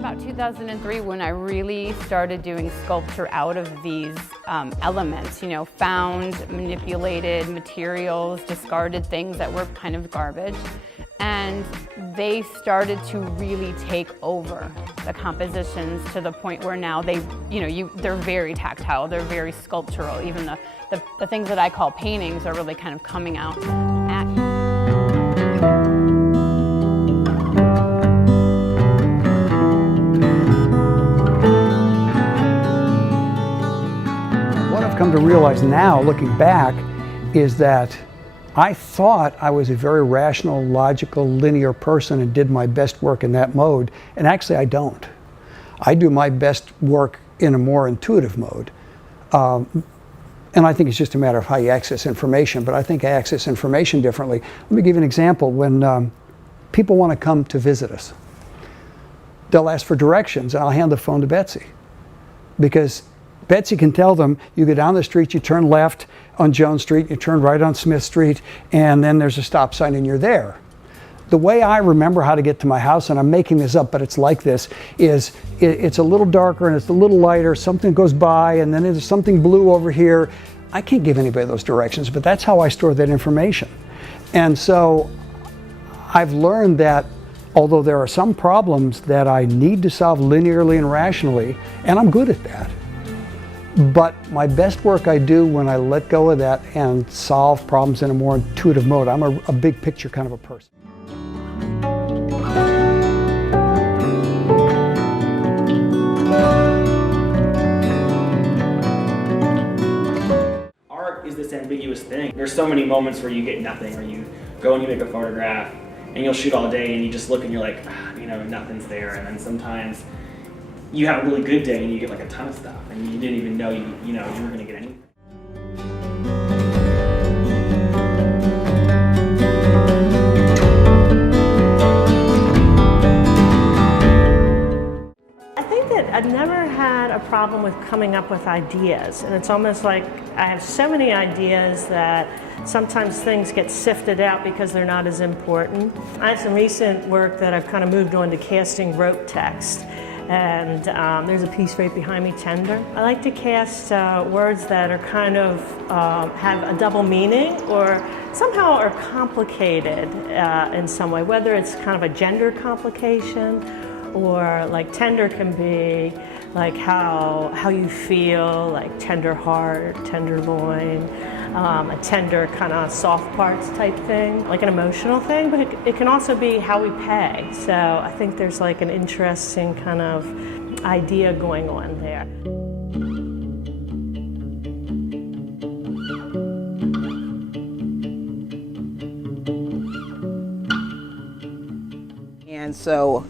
About 2003 when I really started doing sculpture out of these elements, you know, found, manipulated materials, discarded things that were kind of garbage. And they started to really take over the compositions to the point where now they, you know, they're very tactile, they're very sculptural. Even the things that I call paintings are really kind of coming out at you. Come to realize now, looking back, is that I thought I was a very rational, logical, linear person and did my best work in that mode, and actually I don't. I do my best work in a more intuitive mode. And I think it's just a matter of how you access information, but I think I access information differently. Let me give you an example. When people want to come to visit us, they'll ask for directions, and I'll hand the phone to Betsy, because Betsy can tell them, you go down the street, you turn left on Jones Street, you turn right on Smith Street, and then there's a stop sign and you're there. The way I remember how to get to my house, and I'm making this up, but it's like this, is it's a little darker and it's a little lighter, something goes by, and then there's something blue over here. I can't give anybody those directions, but that's how I store that information. And so I've learned that although there are some problems that I need to solve linearly and rationally, and I'm good at that, but my best work I do when I let go of that and solve problems in a more intuitive mode. I'm a big picture kind of a person. Art is this ambiguous thing. There's so many moments where you get nothing, or you go and you make a photograph and you'll shoot all day and you just look and you're like, you know, nothing's there. And then sometimes you have a really good day and you get like a ton of stuff and you didn't even know you were going to get anything. I think that I've never had a problem with coming up with ideas, and it's almost like I have so many ideas that sometimes things get sifted out because they're not as important. I have some recent work that I've kind of moved on to casting rope text. And there's a piece right behind me, tender. I like to cast words that are kind of have a double meaning or somehow are complicated in some way, whether it's kind of a gender complication or like tender can be like how you feel, like tender heart, tenderloin, a tender kind of soft parts type thing, like an emotional thing, but it can also be how we pay. So I think there's like an interesting kind of idea going on there. And so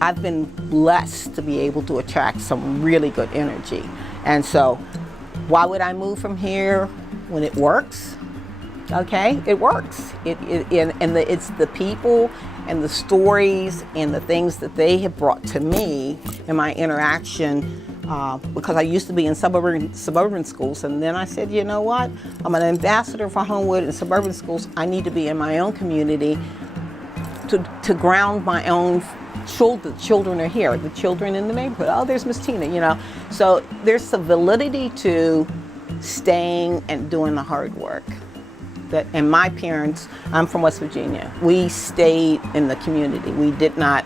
I've been blessed to be able to attract some really good energy. And so why would I move from here when it works? Okay, it works. It's the people and the stories and the things that they have brought to me in my interaction, because I used to be in suburban schools, and then I said, you know what? I'm an ambassador for Homewood and suburban schools. I need to be in my own community to ground my own children are here, the children in the neighborhood. Oh, there's Miss Tina, you know. So there's some validity to staying and doing the hard work. And my parents, I'm from West Virginia, we stayed in the community. We did not,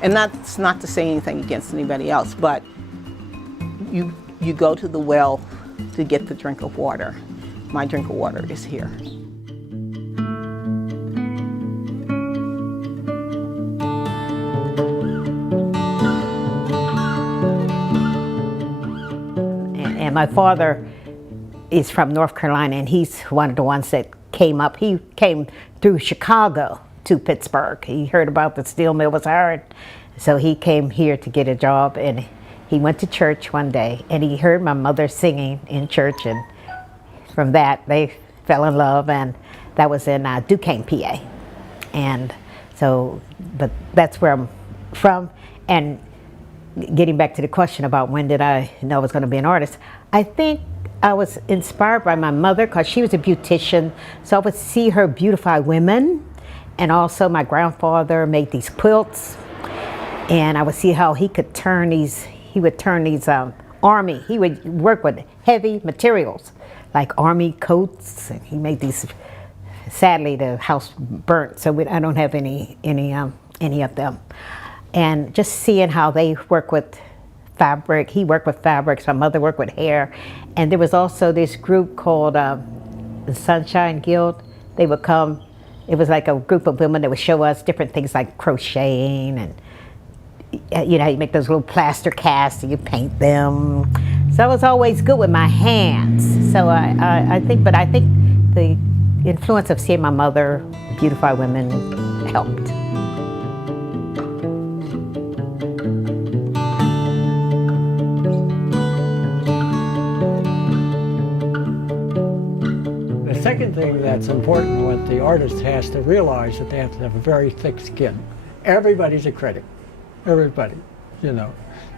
and that's not to say anything against anybody else, but you go to the well to get the drink of water. My drink of water is here. my father is from North Carolina, and he's one of the ones that came up. He came through Chicago to Pittsburgh. He heard about the steel mill was hired, so he came here to get a job, and he went to church one day, and he heard my mother singing in church, and from that, they fell in love, and that was in Duquesne, PA. And so, but that's where I'm from. And getting back to the question about when did I know I was going to be an artist, I think I was inspired by my mother because she was a beautician, so I would see her beautify women, and also my grandfather made these quilts, and I would see how he would turn these army, he would work with heavy materials like army coats, and he made these. Sadly, the house burnt, so I don't have any of them. And just seeing how they work with fabric, he worked with fabrics, my mother worked with hair, and there was also this group called the Sunshine Guild. They would come, it was like a group of women that would show us different things like crocheting, and you make those little plaster casts and you paint them. So I was always good with my hands. So I think the influence of seeing my mother beautify women helped. The second thing that's important, what the artist has to realize, that they have to have a very thick skin. Everybody's a critic, everybody,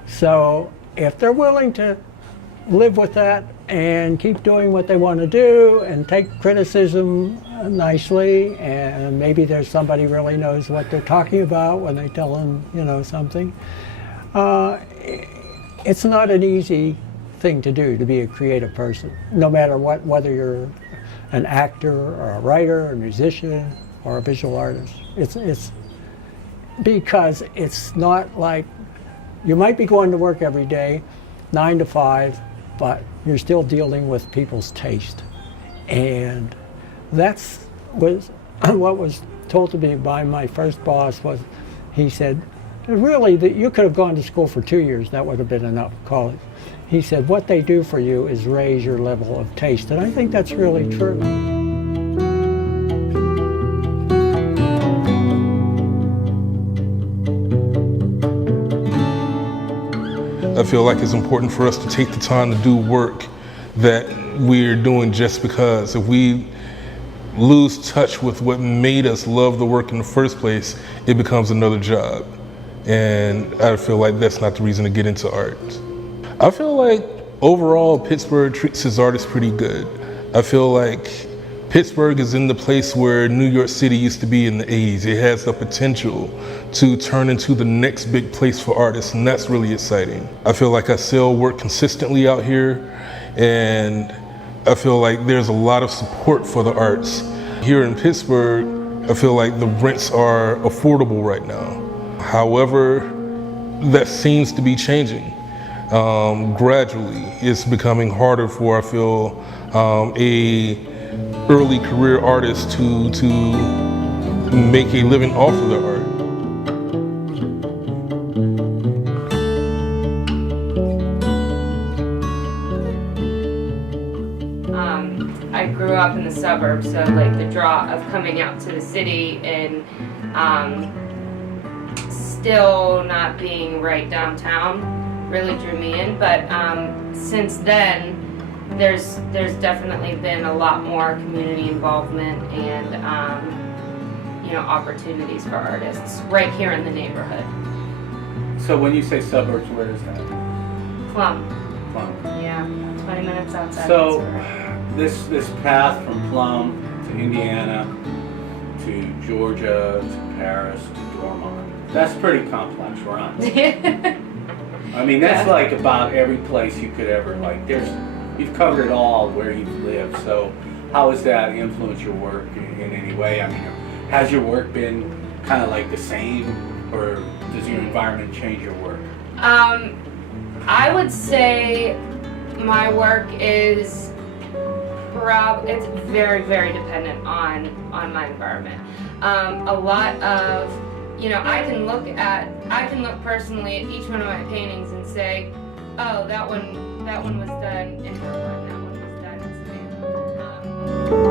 So if they're willing to live with that and keep doing what they want to do and take criticism nicely, and maybe there's somebody really knows what they're talking about when they tell them, something. It's not an easy thing to do, to be a creative person, no matter what, whether you're an actor or a writer, a musician, or a visual artist. It's because it's not like, you might be going to work every day, 9 to 5, but you're still dealing with people's taste. And that's what was told to me by my first boss. Was he said, really, you could have gone to school for 2 years, that would have been enough, college. He said, what they do for you is raise your level of taste. And I think that's really true. I feel like it's important for us to take the time to do work that we're doing just because. If we lose touch with what made us love the work in the first place, it becomes another job. And I feel like that's not the reason to get into art. I feel like overall Pittsburgh treats its artists pretty good. I feel like Pittsburgh is in the place where New York City used to be in the 80s. It has the potential to turn into the next big place for artists, and that's really exciting. I feel like I still work consistently out here, and I feel like there's a lot of support for the arts. Here in Pittsburgh, I feel like the rents are affordable right now. However, that seems to be changing. Gradually, it's becoming harder for, I feel, a early career artists to make a living off of their art. I grew up in the suburbs, so like the draw of coming out to the city and still not being right downtown really drew me in. But since then, there's definitely been a lot more community involvement and opportunities for artists right here in the neighborhood. So when you say suburbs, where is that? Plum. Plum. Yeah, 20 minutes outside. So Pittsburgh. this path from Plum to Indiana to Georgia to Paris to Dormont, that's a pretty complex run. I mean, that's like about every place you could ever, you've covered it all where you've lived. So how has that influenced your work in any way? I mean, has your work been kind of like the same, or does your environment change your work? I would say my work is it's very, very dependent on my environment. A lot of, I can look personally at each one of my paintings and say, Oh, that one was done in Brooklyn. That one was done in Savannah.